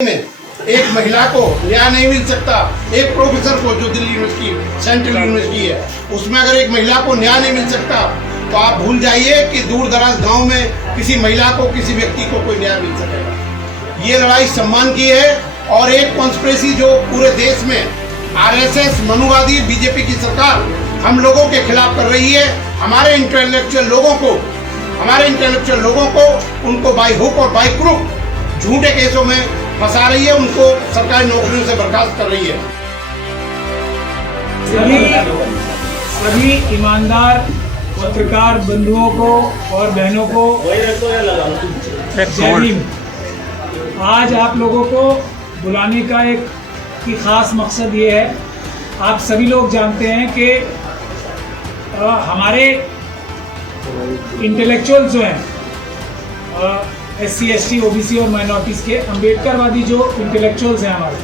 में एक महिला को न्याय नहीं मिल सकता। एक प्रोफेसर को, जो दिल्ली यूनिवर्सिटी सेंट्रल यूनिवर्सिटी है, उसमें अगर एक महिला को न्याय नहीं मिल सकता तो आप भूल जाइए कि दूर दराज गांव में किसी महिला को, किसी व्यक्ति को कोई न्याय मिल सकेगा। ये लड़ाई सम्मान की है और एक कॉन्स्पिरेसी जो पूरे देश में आरएसएस, मनुवादी, बीजेपी की सरकार हम लोगों के खिलाफ कर रही है। हमारे इंटेलेक्चुअल लोगों को उनको बाय हुक और बाय क्रुक झूठे केसों में फंसा रही है, उनको सरकारी नौकरियों से बर्खास्त कर रही है। सभी ईमानदार पत्रकार बंधुओं को और बहनों को जय हिंद। आज आप लोगों को बुलाने का एक खास मकसद ये है, आप सभी लोग जानते हैं कि हमारे इंटेलेक्चुअल जो हैं SC, ST, OBC और माइनॉरिटीज़ के अम्बेडकरवादी जो इंटेलेक्चुअल्स हैं हमारे,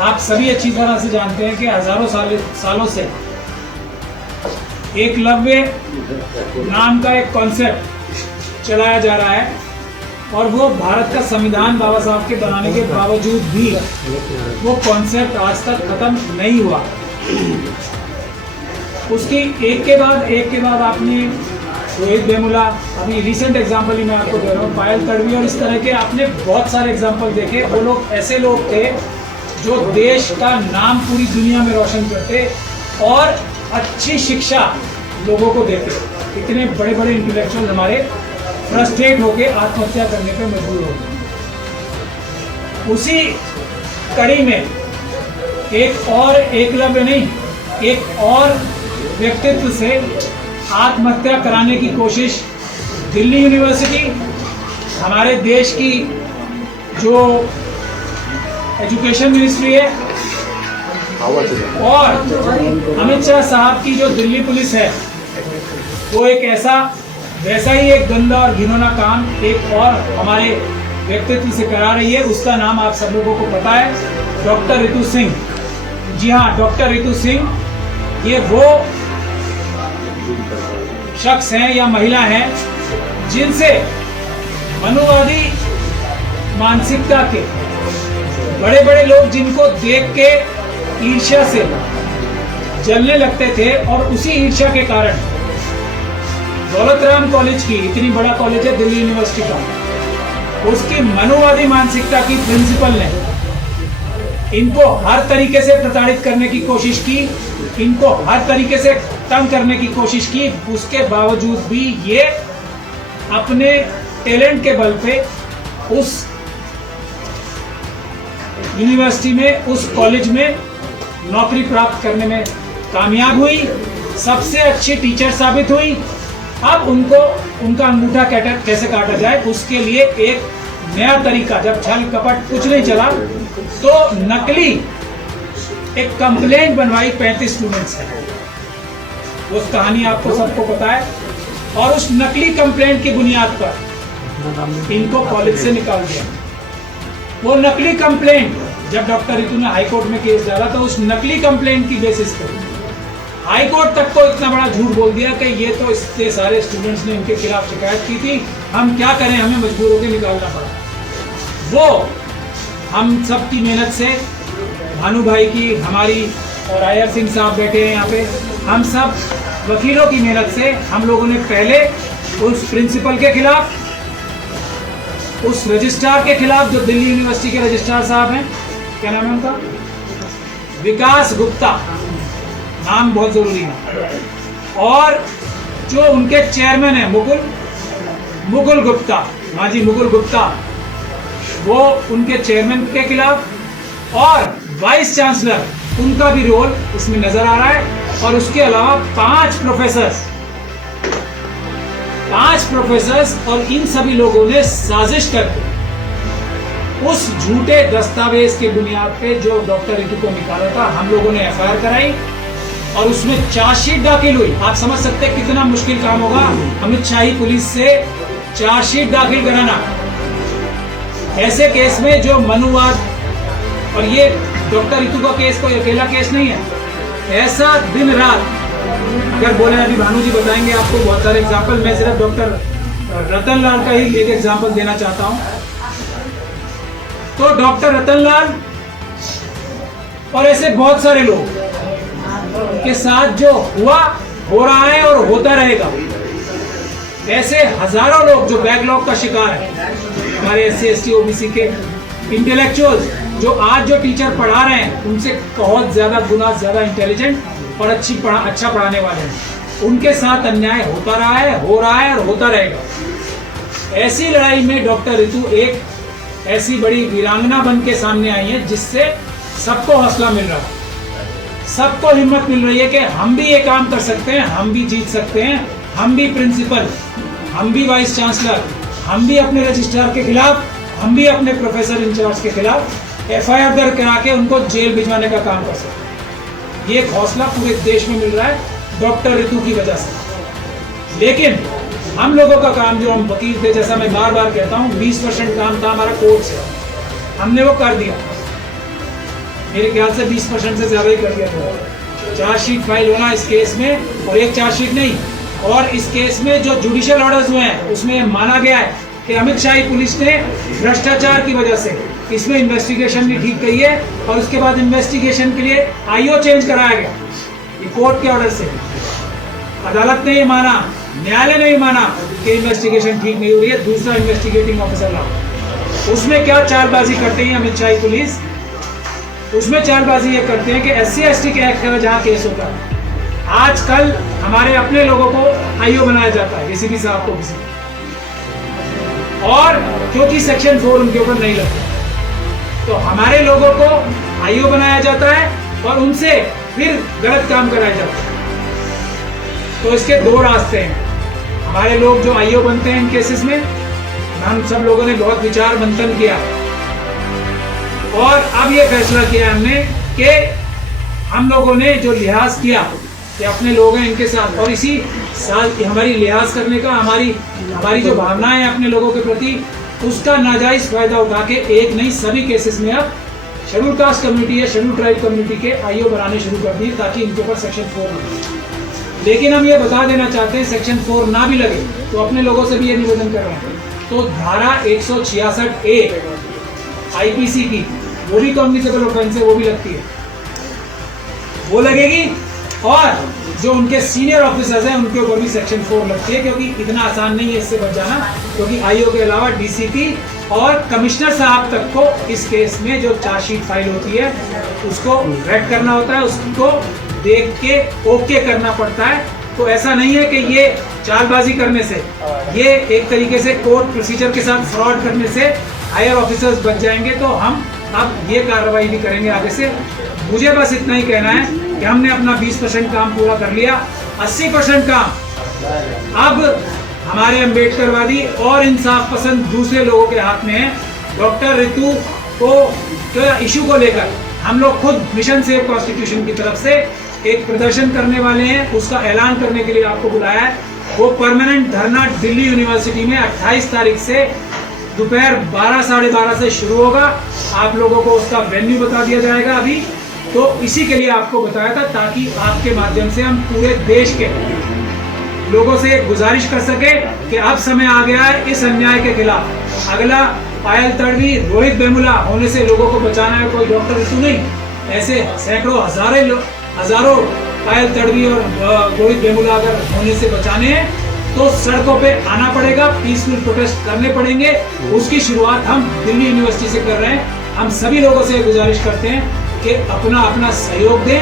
आप सभी अच्छी तरह से जानते हैं कि हज़ारों सालों से एकलव्य नाम का एक कॉन्सेप्ट चलाया जा रहा है और वो भारत का संविधान बाबा साहब के बनाने के बावजूद भी वो कॉन्सेप्ट आज तक खत्म नहीं हुआ। उसकी एक के बाद आपने रोहित वेमुला, अभी रिसेंट एग्जांपल ही मैं आपको दे रहा हूँ, पायल तड़वी और इस तरह के आपने बहुत सारे एग्जांपल देखे। वो लोग ऐसे लोग थे जो देश का नाम पूरी दुनिया में रोशन करते और अच्छी शिक्षा लोगों को देते। इतने बड़े बड़े इंटेलेक्चुअल हमारे फ्रस्ट्रेट होके आत्महत्या करने पे मजबूर हो गए। उसी कड़ी में एक और एकलव्य नहीं, एक और व्यक्तित्व से आत्महत्या कराने की कोशिश दिल्ली यूनिवर्सिटी, हमारे देश की जो एजुकेशन मिनिस्ट्री है और अमित शाह साहब की जो दिल्ली पुलिस है, वो एक वैसा ही एक गंदा और घिनौना काम एक और हमारे व्यक्तित्व से करा रही है। उसका नाम आप सब लोगों को पता है, डॉक्टर रितु सिंह। जी हाँ, डॉक्टर रितु सिंह ये वो शख्स हैं या महिला हैं जिनसे मनुवादी मानसिकता के बड़े बड़े लोग, जिनको देख के ईर्ष्या से जलने लगते थे और उसी ईर्ष्या के कारण दौलत राम कॉलेज की, इतनी बड़ा कॉलेज है दिल्ली यूनिवर्सिटी का, उसकी मनुवादी मानसिकता की प्रिंसिपल ने इनको हर तरीके से प्रताड़ित करने की कोशिश की, इनको हर तरीके से तंग करने की कोशिश की। उसके बावजूद भी ये अपने टैलेंट के बल पे उस यूनिवर्सिटी में, उस कॉलेज में नौकरी प्राप्त करने में कामयाब हुई, सबसे अच्छी टीचर साबित हुई। अब उनको उनका अंगूठा कैसे काटा जाए, उसके लिए एक नया तरीका, जब छल कपट कुछ नहीं चला तो नकली एक कंप्लेंट बनवाई 35 स्टूडेंट्स है। उस कहानी आपको सबको पता है। और उस नकली कंप्लेंट की बुनियाद पर इनको कॉलेज से निकाल दिया। वो नकली कंप्लेंट, जब डॉक्टर रितु ने हाईकोर्ट में केस डाला तो उस नकली कंप्लेंट की बेसिस पर हाईकोर्ट तक को इतना बड़ा झूठ बोल दिया कि ये तो इससे सारे स्टूडेंट्स ने इनके खिलाफ शिकायत की थी, हम क्या करें, हमें मजबूर होकर निकालना पड़ा। वो हम सब की मेहनत से, भानु भाई की, हमारी और आयर सिंह साहब बैठे हैं यहाँ पे, हम सब वकीलों की मेहनत से हम लोगों ने पहले उस प्रिंसिपल के खिलाफ, उस रजिस्ट्रार के खिलाफ, जो दिल्ली यूनिवर्सिटी के रजिस्ट्रार साहब हैं, क्या नाम है उनका, विकास गुप्ता, नाम बहुत जरूरी है, और जो उनके चेयरमैन है मुकुल गुप्ता, हाँ जी मुकुल गुप्ता, वो उनके चेयरमैन के खिलाफ, और वाइस चांसलर, उनका भी रोल इसमें नजर आ रहा है। और उसके अलावा 5 प्रोफेसर्स और इन सभी लोगों ने साजिश करके उस झूठे दस्तावेज के बुनियाद पे जो डॉक्टर रितु को निकाला था, हम लोगों ने FIR कराई और उसमें चार्जशीट दाखिल हुई। आप समझ सकते हैं कितना मुश्किल काम होगा अमित शाही पुलिस से चार्जशीट दाखिल कराना ऐसे केस में जो मनुवाद, और ये डॉक्टर रितु का केस कोई अकेला केस नहीं है, ऐसा दिन रात अगर बोले, अभी भानु जी बताएंगे आपको बहुत सारे एग्जाम्पल, मैं सिर्फ डॉक्टर रतन लाल का ही एक एग्जाम्पल देना चाहता हूँ। तो डॉक्टर रतनलाल और ऐसे बहुत सारे लोग के साथ जो हुआ, हो रहा है और होता रहेगा, ऐसे हजारों लोग जो बैकलॉग का शिकार है, हमारे SC ST OBC के इंटेलेक्चुअल्स जो आज जो टीचर पढ़ा रहे हैं उनसे बहुत ज्यादा गुना ज्यादा इंटेलिजेंट और अच्छा पढ़ाने वाले हैं, उनके साथ अन्याय होता रहा है, हो रहा है और होता रहेगा। ऐसी लड़ाई में डॉक्टर रितु एक ऐसी बड़ी वीरांगना बन के सामने आई है जिससे सबको हौसला मिल रहा है, सबको हिम्मत मिल रही है कि हम भी ये काम कर सकते हैं, हम भी जीत सकते हैं, हम भी प्रिंसिपल, हम भी वाइस चांसलर, हम भी अपने रजिस्ट्रार के खिलाफ, हम भी अपने प्रोफेसर इंचार्ज के खिलाफ FIR दर्ज करा के उनको जेल भिजवाने का काम कर सकते हैं। ये एक हौसला पूरे देश में मिल रहा है डॉक्टर रितु की वजह से। लेकिन हम लोगों का काम, जो हम वकील थे, जैसा मैं बार बार कहता हूँ, 20% काम था हमारा कोर्ट से, हमने वो कर दिया। मेरे ख्याल से 20% से ज्यादा ही कर दिया था। चार्जशीट फाइल होना इस केस में, और एक चार्जशीट नहीं, और इस केस में जो जुडिशियल ऑर्डर्स हुए हैं उसमें माना गया है कि अमित शाही पुलिस ने भ्रष्टाचार की वजह से इसमें इन्वेस्टिगेशन भी ठीक कही है, और उसके बाद इन्वेस्टिगेशन के लिए IO चेंज कराया गया, ये कोर्ट के ऑर्डर से। अदालत ने ये माना, न्यायालय ने ये माना कि इन्वेस्टिगेशन ठीक नहीं हो रही है, दूसरा इन्वेस्टिगेटिंग ऑफिसर लाओ। उसमें क्या चालबाजी करते हैं अमित शाही पुलिस, उसमें चालबाजी ये करते हैं कि SC ST के एक्ट में जहाँ केस होता है, आजकल हमारे अपने लोगों को IO बनाया जाता है, किसी भी साहब को किसी, और क्योंकि सेक्शन 4 उनके ऊपर नहीं लगता, तो हमारे लोगों को IO बनाया जाता है और उनसे फिर गलत काम कराया जाता है। तो इसके दो रास्ते हैं। हमारे लोग जो IO बनते हैं इन केसेस में, हम सब लोगों ने बहुत विचार मंथन किया और अब ये फैसला किया हमने कि हम लोगों ने जो लिहाज किया कि अपने लोग हैं इनके साथ, और इसी साल हमारी लिहाज करने का, हमारी जो भावनाएं हैं अपने लोगों के प्रति, उसका नाजायज फायदा उठा के एक नहीं सभी केसेस में अब शेड्यूल कास्ट कम्युनिटी या शेड्यूल ट्राइब कम्युनिटी के IO बनाने शुरू कर दिए ताकि इनके ऊपर सेक्शन 4 ना लगे। लेकिन हम ये बता देना चाहते हैं, सेक्शन 4 ना भी लगे तो अपने लोगों से भी ये निवेदन कर रहे हैं, तो धारा 166A IPC की, वो भी कॉग्निजेबल ऑफेंस है, वो भी लगती है, वो लगेगी, और जो उनके सीनियर ऑफिसर्स हैं उनके ऊपर भी सेक्शन 4 लगती है, क्योंकि इतना आसान नहीं है इससे बच जाना, क्योंकि IO के अलावा DCP और कमिश्नर साहब तक को इस केस में जो चार्जशीट फाइल होती है उसको रेड करना होता है, उसको देख के ओके करना पड़ता है। तो ऐसा नहीं है कि ये चालबाजी करने से, ये एक तरीके से कोर्ट प्रोसीजर के साथ फ्रॉड करने से हायर ऑफिसर्स बच जाएंगे। तो हम अब ये कार्रवाई भी करेंगे आगे से। मुझे बस इतना ही कहना है कि हमने अपना 20% काम पूरा कर लिया, 80% काम अब हमारे अम्बेडकरवादी और इंसाफ पसंद दूसरे लोगों के हाथ में है। डॉक्टर रितु को इशू को लेकर हम लोग खुद मिशन सेव कॉन्स्टिट्यूशन की तरफ से एक प्रदर्शन करने वाले हैं, उसका ऐलान करने के लिए आपको बुलाया है। वो परमानेंट धरना दिल्ली यूनिवर्सिटी में 28 तारीख से दोपहर 12 साढ़े 12 से शुरू होगा। आप लोगों को उसका वेन्यू बता दिया जाएगा अभी, तो इसी के लिए आपको बताया था ताकि आपके माध्यम से हम पूरे देश के लोगों से गुजारिश कर सके कि अब समय आ गया है इस अन्याय के खिलाफ। अगला पायल तड़वी, रोहित बेमुला होने से लोगों को बचाना है, कोई डॉक्टर रितु नहीं, ऐसे सैकड़ों हजारों पायल तड़वी और रोहित बेमुला अगर होने से बचाने हैं तो सड़कों पे आना पड़ेगा, पीसफुल प्रोटेस्ट करने पड़ेंगे। उसकी शुरुआत हम दिल्ली यूनिवर्सिटी से कर रहे हैं। हम सभी लोगों से गुजारिश करते हैं कि अपना अपना सहयोग दें,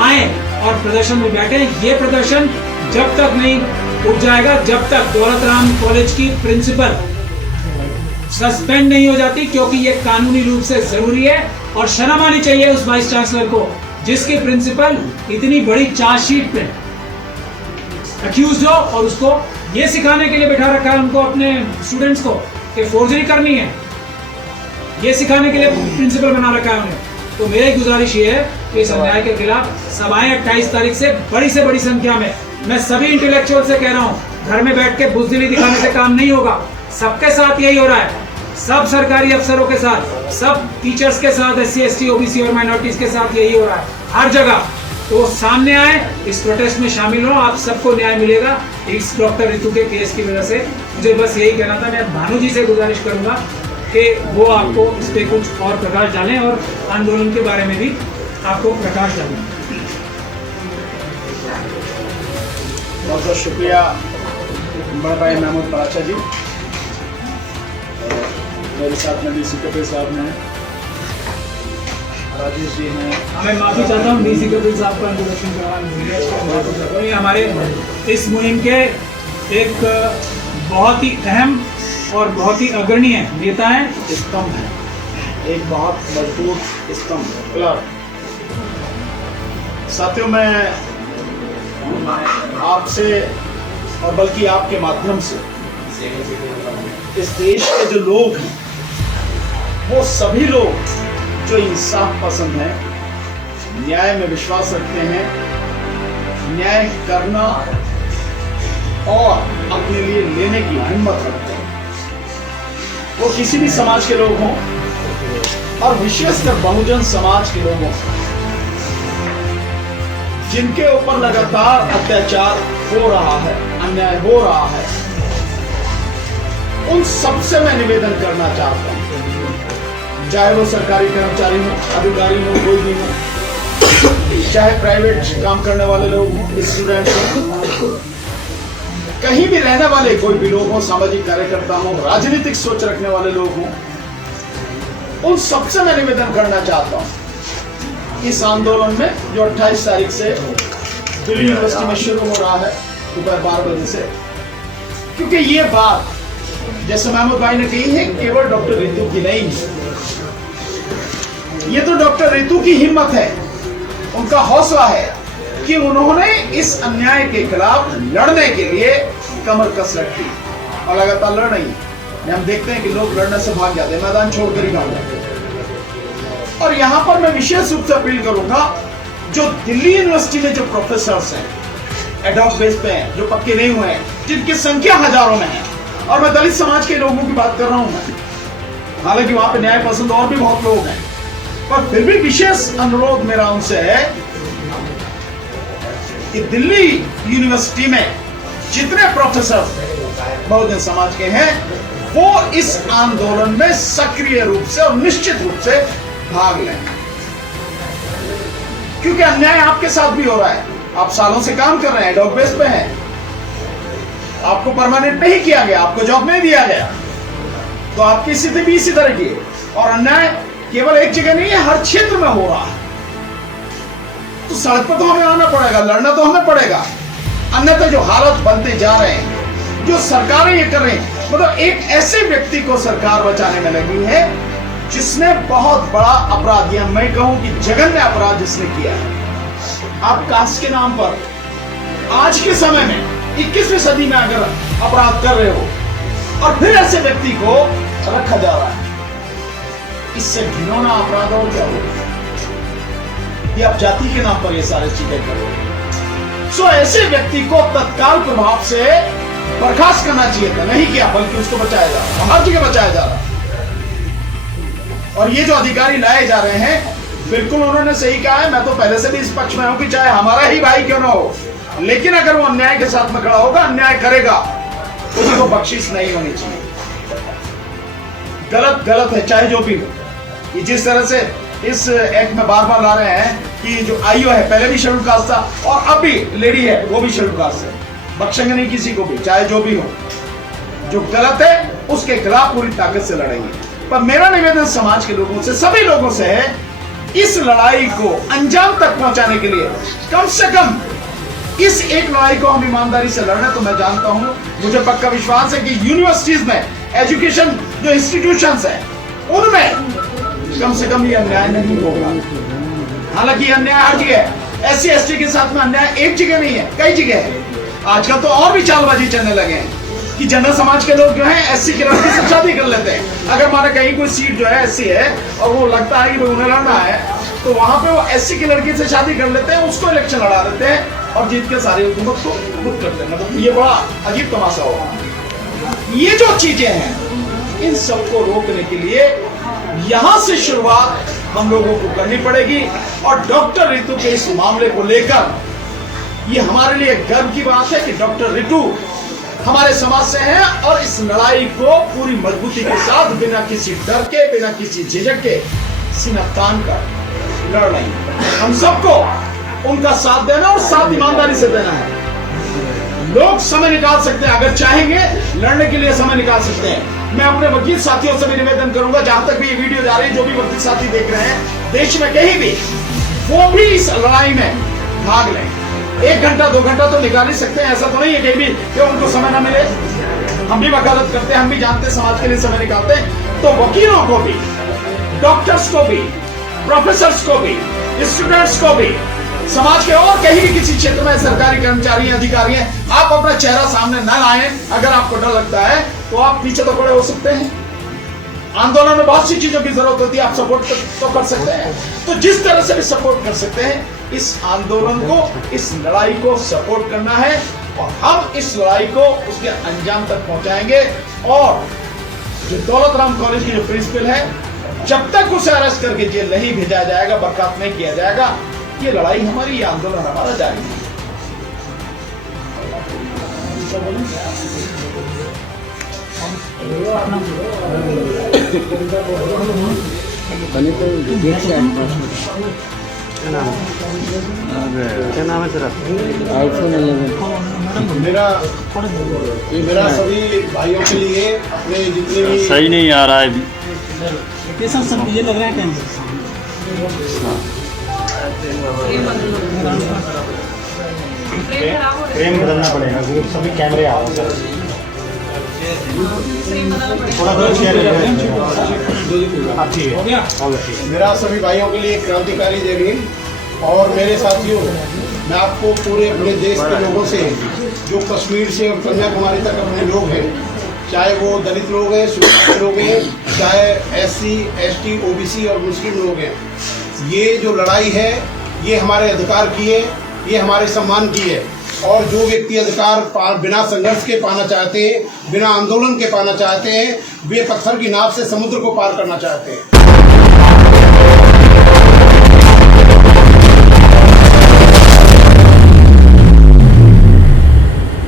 आए और प्रदर्शन में बैठे। ये प्रदर्शन जब तक नहीं उठ जाएगा, जब तक दौलत राम कॉलेज की प्रिंसिपल सस्पेंड नहीं हो जाती, क्योंकि ये कानूनी रूप से जरूरी है। और शर्म आनी चाहिए उस वाइस चांसलर को जिसकी प्रिंसिपल इतनी बड़ी चार्जशीट पे अक्यूज हो और उसको ये सिखाने के लिए बैठा रखा है उनको, अपने स्टूडेंट्स को, कि फोर्जरी करनी है, ये सिखाने के लिए प्रिंसिपल बना रखा है उन्हें। तो मेरी गुजारिश ये है कि इस अन्याय के खिलाफ सभाएं 28 तारीख से बड़ी संख्या में, मैं सभी इंटेलेक्चुअल से कह रहा हूँ, घर में बैठ के बुज़दिली दिखाने से काम नहीं होगा। सबके साथ यही हो रहा है, सब सरकारी अफसरों के साथ, सब टीचर्स के साथ, SC ST OBC और माइनॉरिटीज के साथ यही हो रहा है हर जगह। तो सामने आए, इस प्रोटेस्ट में शामिल हो, आप सबको न्याय मिलेगा इस डॉक्टर रितु के केस की वजह से। मुझे बस यही कहना था। मैं भानु जी से गुजारिश करूंगा कि वो आपको इस पर कुछ और प्रकाश डालें और आंदोलन के बारे में भी आपको प्रकाश डालें। बहुत बहुत शुक्रिया बड़े भाई महमूद पराचा जी। मेरे साथ में डीसी कपिल साहब हैं, राजेश जी हैं। मैं माफ़ी चाहता हूँ डीसी कपिल साहब का इंट्रोडक्शन करवाना, ये हमारे इस मुहिम के एक बहुत ही अहम और बहुत ही अग्रणी नेता हैं, स्तंभ है, एक बहुत मजबूत स्तंभ पिलर। साथियों, मैं आपसे और बल्कि आपके माध्यम से इस देश के जो लोग हैं, वो सभी लोग जो इंसाफ पसंद हैं, न्याय में विश्वास रखते हैं, न्याय करना और अपने लिए लेने की हिम्मत रखते हैं, वो किसी भी समाज के लोग हों और विशेषकर बहुजन समाज के लोग हों, जिनके ऊपर लगातार अत्याचार हो रहा है, अन्याय हो रहा है, उन सबसे मैं निवेदन करना चाहता हूं, चाहे वो सरकारी कर्मचारी हो, अधिकारी हो, कोई भी हो, चाहे प्राइवेट काम करने वाले लोग हो, स्टूडेंट हो, कहीं भी रहने वाले कोई भी लोग हो, सामाजिक कार्यकर्ता हो, राजनीतिक सोच रखने वाले लोग हो, उन सबसे मैं निवेदन करना चाहता हूं, इस आंदोलन में जो 28 तारीख से दिल्ली यूनिवर्सिटी में शुरू हो रहा है दोपहर 12 बजे से, क्योंकि ये बात जैसे महमूद भाई ने कही है केवल डॉक्टर रितु की नहीं है, ये तो डॉक्टर रितु की हिम्मत है, उनका हौसला है कि उन्होंने इस अन्याय के खिलाफ लड़ने के लिए कमर कस रखी और लगातार लड़ रही है। हम देखते हैं कि लोग लड़ने से भाग जाते हैं, मैदान छोड़कर ही भाग जाते हैं। और यहां पर मैं विशेष रूप से अपील करूंगा, जो दिल्ली यूनिवर्सिटी में जो प्रोफेसर्स हैं, एडॉक बेस पे हैं, जो पक्के नहीं हुए हैं, जिनकी संख्या हजारों में है, और मैं दलित समाज के लोगों की बात कर रहा हूं, हालांकि वहां पे न्याय पसंद और भी बहुत लोग हैं, पर फिर भी विशेष अनुरोध मेरा उनसे है कि दिल्ली यूनिवर्सिटी में जितने प्रोफेसर बहुजन समाज के हैं, वो इस आंदोलन में सक्रिय रूप से और निश्चित रूप से भाग लें, क्योंकि अन्याय आपके साथ भी हो रहा है। आप सालों से काम कर रहे हैं, एडॉक बेस पे हैं, आपको परमानेंट नहीं किया गया, आपको जॉब नहीं दिया गया, तो आपकी स्थिति भी इसी तरह की है। और अन्याय केवल एक जगह नहीं है, हर क्षेत्र में हो रहा है। तो सड़क पर तो हमें आना पड़ेगा, लड़ना तो हमें पड़ेगा, अन्यथा जो हालत बनते जा रहे हैं, जो सरकारें ये कर रही हैं, मतलब एक ऐसे व्यक्ति को सरकार बचाने में लगी है जिसने बहुत बड़ा अपराध, या मैं कहूं कि जघन्य अपराध जिसने किया है। आप कास्ट के नाम पर आज के समय में 21वीं सदी में अगर अपराध कर रहे हो और फिर ऐसे व्यक्ति को रखा जा रहा है, इससे घिनौना अपराध और क्या होगा? ये आप जाति के नाम पर ये सारी चीजें कर रहे हो। सो ऐसे व्यक्ति को तत्काल प्रभाव से बर्खास्त करना चाहिए था, नहीं किया, बल्कि उसको बचाया जा रहा, हर जगह बचाया जा रहा। और ये जो अधिकारी लाए जा रहे हैं, बिल्कुल उन्होंने सही कहा है, मैं तो पहले से भी इस पक्ष में हूं कि चाहे हमारा ही भाई क्यों ना हो, लेकिन अगर वो अन्याय के साथ में खड़ा होगा, अन्याय करेगा, उसको बख्शिश नहीं होनी चाहिए। गलत गलत है, चाहे जो भी हो। ये जिस तरह से इस एक्ट में बार बार ला रहे हैं कि जो आयु है, पहले भी शेड्यूल कास्ट था और अब भी लेडी है, वो भी शेड्यूल कास्ट है, बख्शेंगे नहीं किसी को भी, चाहे जो भी हो। जो गलत है उसके खिलाफ पूरी ताकत से लड़ेंगे। पर मेरा निवेदन समाज के लोगों से, सभी लोगों से है, इस लड़ाई को अंजाम तक पहुंचाने के लिए कम से कम इस एक लड़ाई को हम ईमानदारी से लड़ना। तो मैं जानता हूं, मुझे पक्का विश्वास है कि यूनिवर्सिटीज में, एजुकेशन जो इंस्टीट्यूशंस हैं, उनमें कम से कम ये अन्याय नहीं होगा। हालांकि ये अन्याय हर जगह है, SC ST के साथ में अन्याय एक जगह नहीं है, कई जगह है। आजकल तो और भी चालबाजी चलने लगे हैं कि जनरल समाज के लोग जो हैं SC की लड़की से शादी कर लेते हैं। अगर माना कहीं कोई सीट जो है SC है और वो लगता है कि उन्हें लड़ना है, तो वहां पे वो SC की लड़की से शादी कर लेते हैं, उसको इलेक्शन लड़ा देते हैं और जीत के सारी हुकूमत को खुद करते हैं। मतलब ये बड़ा अजीब तमाशा होगा। ये जो चीजें हैं, इन सबको रोकने के लिए यहां से शुरुआत हम लोगों को करनी पड़ेगी। और डॉक्टर रितु के इस मामले को लेकर ये हमारे लिए गर्व की बात है कि डॉक्टर रितु हमारे समाज से हैं और इस लड़ाई को पूरी मजबूती के साथ बिना किसी डर के, बिना किसी झिझक के सीना तान कर लड़ रही हैं। हम सबको उनका साथ देना और साथ ईमानदारी से देना है। लोग समय निकाल सकते हैं, अगर चाहेंगे लड़ने के लिए समय निकाल सकते हैं। मैं अपने वकील साथियों से भी निवेदन करूंगा, जहां तक भी ये वीडियो जा रही है, जो भी वकील साथी देख रहे हैं देश में कहीं भी, वो भी इस लड़ाई में भाग लें। 1 घंटा 2 घंटा तो निकाल ही सकते हैं, ऐसा तो नहीं है कहीं भी कि उनको समय ना मिले। हम भी वकालत करते हैं, हम भी जानते हैं, समाज के लिए समय निकालते हैं। तो वकीलों को भी, डॉक्टर्स को भी, प्रोफेसर्स को भी, स्टूडेंट्स को भी, समाज के और कहीं भी किसी क्षेत्र में सरकारी कर्मचारी अधिकारी हैं, आप अपना चेहरा सामने न लाएं। अगर आपको डर लगता है तो आप पीछे तो खड़े हो सकते हैं। आंदोलन में बहुत सी चीजों की जरूरत होती है, आप सपोर्ट तो कर सकते हैं। तो जिस तरह से भी सपोर्ट कर सकते हैं, इस आंदोलन को, इस लड़ाई को सपोर्ट करना है और हम इस लड़ाई को उसके अंजाम तक पहुंचाएंगे। और जो दौलत राम कॉलेज की जो प्रिंसिपल है, जब तक उसे अरेस्ट करके जेल नहीं भेजा जाएगा, बर्खास्त नहीं किया जाएगा, ये लड़ाई हमारी, ये आंदोलन हमारा जारी है। क्या नाम है तेरा? मेरा सभी भाइयों के लिए, अपने जितने भी सही नहीं आ रहा है अभी। ये सब ये लग रहा है कैंसर। फ्रेम बदलना पड़ेगा क्योंकि सभी कैमरे आ रहे हैं। थोड़ा दूर शेयर हो गया। मेरा सभी भाइयों के लिए क्रांतिकारी जय भीम। और मेरे साथियों, मैं आपको पूरे अपने देश के लोगों से, जो कश्मीर से और कन्याकुमारी तक अपने लोग हैं, चाहे वो दलित लोग हैं, सूफी के लोग हैं, चाहे SC, ST, OBC और मुस्लिम लोग हैं, ये जो लड़ाई है ये हमारे अधिकार की है, ये हमारे सम्मान की है। और जो व्यक्ति अधिकार बिना संघर्ष के पाना चाहते हैं, बिना आंदोलन के पाना चाहते हैं, वे पत्थर की नाव से समुद्र को पार करना चाहते हैं।